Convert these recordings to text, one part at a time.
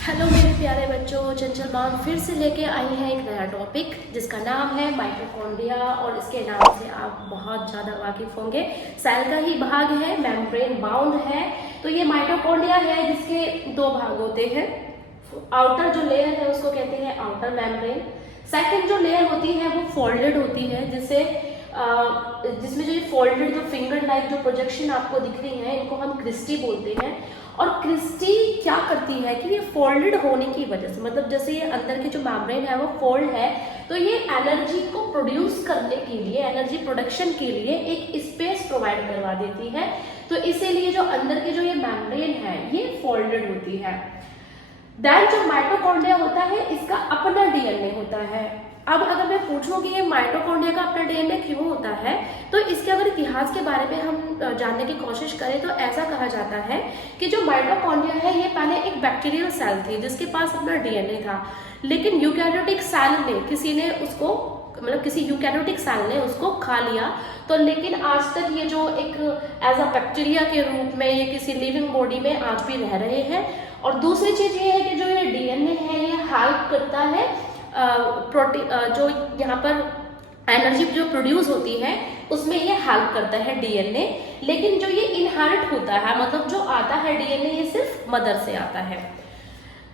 Hello मेरे प्यारे बच्चों, चंचल मैम फिर से लेके आई हैं एक नया टॉपिक जिसका नाम है माइटोकॉन्ड्रिया। और इसके नाम से आप बहुत ज़्यादा वाकिफ होंगे। सेल का ही भाग है, मेम्ब्रेन बाउंड है। तो ये माइटोकॉन्ड्रिया है जिसके दो भाग होते हैं। आउटर जो लेयर है उसको कहते हैं आउटर मेम्ब्रेन। सेकंड जो लेयर होती है वो फोल्डेड होती है, जिसमें जो ये फोल्डेड जो फिंगर लाइक जो प्रोजेक्शन आपको दिख रही है इनको हम क्रिस्टी बोलते हैं। और क्रिस्टी क्या करती है कि ये फोल्डेड होने की वजह से, मतलब जैसे ये अंदर की जो मेम्ब्रेन है वो फोल्ड है, तो ये एनर्जी को प्रोड्यूस करने के लिए, एनर्जी प्रोडक्शन के लिए एक स्पेस प्रोवाइड करवा देती है। तो इसीलिए जो अंदर की जो ये मेम्ब्रेन है ये फोल्डेड होती है। देन जो माइटोकॉन्ड्रिया होता है इसका अपना डीएनए होता है। अब अगर मैं पूछूं कि ये माइटोकॉन्ड्रिया का अपना डीएनए क्यों होता है, तो इसके अगर इतिहास के बारे में हम जानने की कोशिश करें तो ऐसा कहा जाता है कि जो माइटोकॉन्ड्रिया है ये पहले एक बैक्टीरियल सेल थी जिसके पास अपना डीएनए था। लेकिन यूकैरियोटिक सेल ने किसी यूकैरियोटिक सेल ने उसको खा लिया। तो लेकिन आज तक ये जो एक एज अ बैक्टीरिया के रूप में ये किसी लिविंग बॉडी में आज भी रह रहे हैं। और दूसरी चीज ये है कि जो ये डीएनए है ये हेल्प करता है जो यहाँ पर एनर्जी जो प्रोड्यूस होती है उसमें ये हेल्प करता है डीएनए। लेकिन जो ये इनहेरिट होता है, मतलब जो आता है डीएनए, ये सिर्फ मदर से आता है।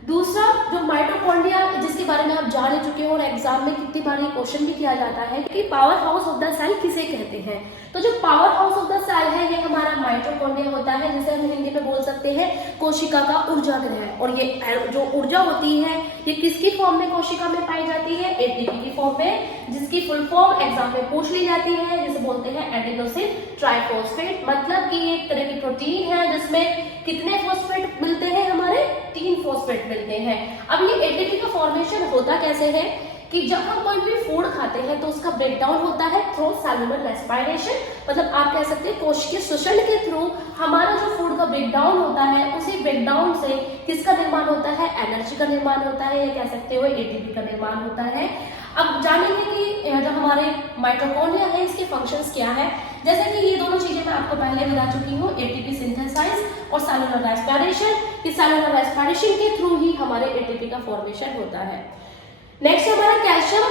दूसरा जो माइटोकॉन्ड्रिया जिसके बारे में आप जान चुके हो और एग्जाम में कितनी बार ये क्वेश्चन भी किया जाता है कि powerhouse of the cell किसे कहते हैं। तो जो powerhouse of the cell है ये हमारा माइटोकॉन्ड्रिया होता है, जिसे हम हिंदी में बोल सकते हैं कोशिका का ऊर्जा गृह। और ये जो ऊर्जा होती है ये किसकी फॉर्म में कोशिका में पाई जाती है? एटीपी की फॉर्म में, जिसकी फुल फॉर्म एग्जाम में पूछ ली जाती है, जिसे बोलते हैं एडिनोसिन ट्राइफॉस्फेट। मतलब कि एक तरह की प्रोटीन है जिसमें कितने फॉस्फेट मिलते हैं? हमारे 3 फॉस्फेट मिलते हैं। अब ये एटीपी का फॉर्मेशन होता कैसे है कि जब हम कोई भी फूड खाते हैं तो उसका ब्रेकडाउन होता है थ्रू सेलुलर रेस्पिरेशन। मतलब आप कह सकते हैं कोशिकीय श्वसन के थ्रू हमारा जो फूड का ब्रेकडाउन होता है, उसी ब्रेकडाउन से किसका निर्माण होता है? एनर्जी का निर्माण होता है, या कह सकते हो एटीपी का निर्माण होता है। अब जानेंगे कि जो हमारे माइटोकॉन्ड्रिया है इसके फंक्शंस क्या है। जैसे कि ये दोनों चीजें मैं आपको पहले बता चुकी हूँ, एटीपी सिंथेसाइज और सेलुलर रेस्पिरेशन। कि सेलुलर रेस्पिरेशन के थ्रू ही हमारे एटीपी का फॉर्मेशन होता है। नेक्स्ट हमारा कैल्शियम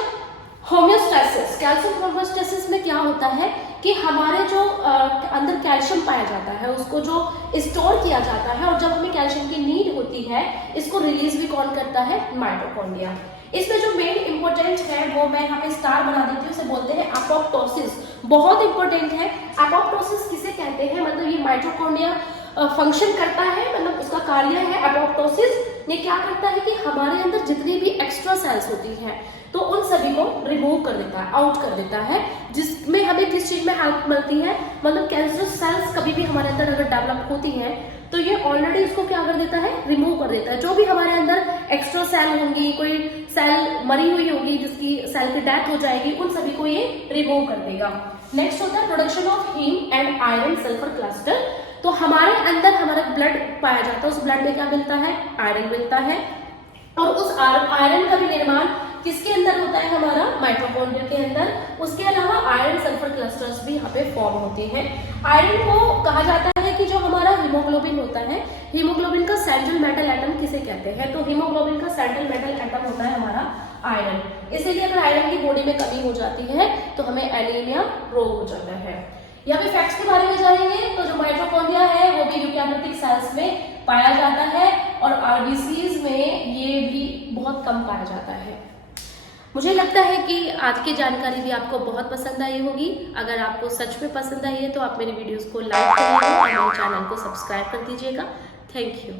होम्योस्टेसिस। कैल्शियम होम्योस्टेसिस में क्या होता है कि हमारे जो अंदर कैल्शियम पाया जाता है उसको जो स्टोर किया जाता है, और जब हमें कैल्शियम की नीड होती है इसको रिलीज भी कौन करता है? माइटोकॉन्ड्रिया। इसमें जो मेन इंपॉर्टेंट है वो मैं यहाँ पे स्टार बना देती हूँ, उसे बोलते हैं एपोप्टोसिस। बहुत इंपॉर्टेंट है। एपोप्टोसिस किसे कहते हैं? मतलब ये माइटोकॉन्ड्रिया फंक्शन करता है, मतलब उसका कार्य है एपोप्टोसिस। ये क्या करता है कि हमारे अंदर जितनी भी एक्स्ट्रा सेल्स होती हैं तो उन सभी को रिमूव कर देता है, आउट कर देता है, जिसमें हमें किस चीज में हेल्प मिलती है? मतलब कैंसर सेल्स कभी भी हमारे अंदर अगर डेवलप होती हैं तो ये ऑलरेडी इसको क्या कर देता है? रिमूव कर देता है। जो भी हमारे अंदर एक्स्ट्रा सेल होंगी, कोई सेल मरी हुई होगी जिसकी सेल की डेथ हो जाएगी, उन सभी को ये रिमूव कर देगा। नेक्स्ट होता है production of haem and iron sulphur cluster. तो हमारे अंदर हमारा ब्लड पाया जाता है, उस ब्लड में क्या मिलता है? आयरन मिलता है। और उस आयरन का भी निर्माण किसके अंदर होता है? हमारा माइटोकॉन्ड्रिया के अंदर। उसके अलावा आयरन सल्फर क्लस्टर्स भी यहाँ पे फॉर्म होते हैं। आयरन को कहा जाता है कि जो हमारा हीमोग्लोबिन होता है, हीमोग्लोबिन का सेंट्रल मेटल एटम किसे कहते हैं? तो हीमोग्लोबिन का सेंट्रल मेटल एटम होता है हमारा आयरन। इसीलिए अगर आयरन की बॉडी में कमी हो जाती है तो हमें एनीमिया रोग हो जाता है। यहाँ पे फैक्ट्स के बारे में जानेंगे तो जो माइटोकॉन्ड्रिया है वो भी यूकैरियोटिक सेल्स में पाया जाता है, और आरबीसीज में ये भी बहुत कम पाया जाता है। मुझे लगता है कि आज की जानकारी भी आपको बहुत पसंद आई होगी। अगर आपको सच में पसंद आई है तो आप मेरी वीडियोस को लाइक करिएगा और मेरे चैनल को सब्सक्राइब कर दीजिएगा। Thank you.